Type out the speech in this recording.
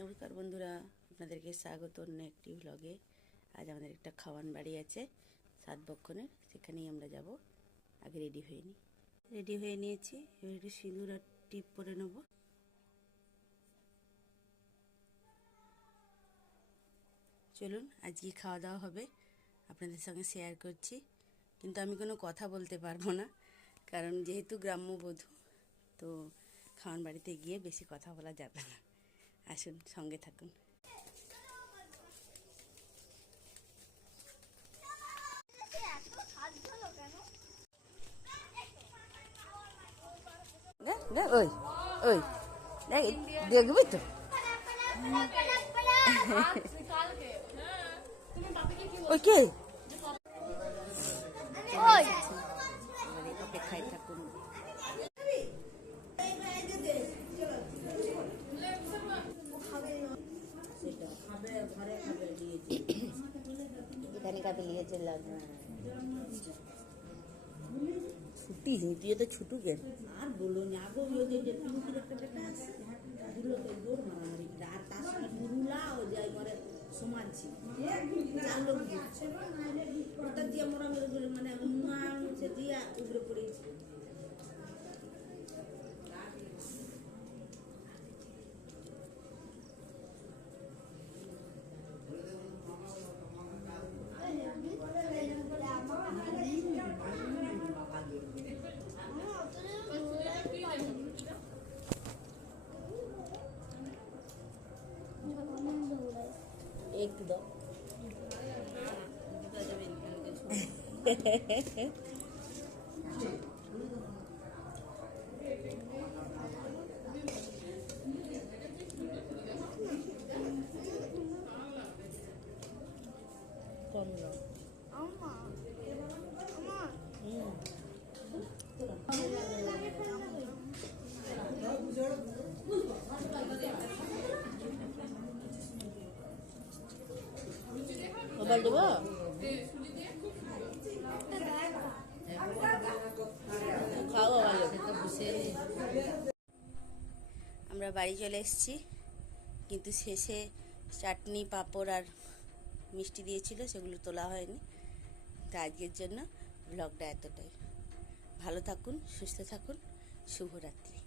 নমস্কার বন্ধুরা, আপনাদেরকে স্বাগত অন্য একটি ভ্লগে। আজ আমাদের একটা খাওয়ান বাড়ি আছে সাতবক্ষণের, সেখানেই আমরা যাব। আগে রেডি হয়ে নিয়েছি। এবার একটু সিঁদুর আর টিপ পরে নেব। চলুন, আজকে খাওয়া দাওয়া হবে, আপনাদের সঙ্গে শেয়ার করছি। কিন্তু আমি কোনো কথা বলতে পারবো না, কারণ যেহেতু গ্রাম্যবধূ, তো খাওয়ান বাড়িতে গিয়ে বেশি কথা বলা যাবে না। আসুন, সঙ্গে থাকুন। ওই ওই দেখবি তো। ওই কে অপেক্ষায় থাকুন। এখানে কাপে নিয়েছে ছুটি হিঁটিয়ে তো ছুটু গে আর বলো না আগো যে পিঙ্কির একটা বেটা আছে দিলকে জোর মারামারি আর তার সঙ্গে নুরুলা ও যাই মরে সমান ছিল চার লোক দিচ্ছে ওটা দিয়ে মোরা মানে সে দিয়া উগড়ে পড়েছে। एक दो মোবাইল দেব খাওয়া ভালো। আমরা বাড়ি চলে এসেছি, কিন্তু শেষে চাটনি পাঁপড় আর মিষ্টি দিয়েছিল, সেগুলো তোলা হয়নি। তা আজকের জন্য ব্লগটা এতটাই। ভালো থাকুন, সুস্থ থাকুন, শুভরাত্রি।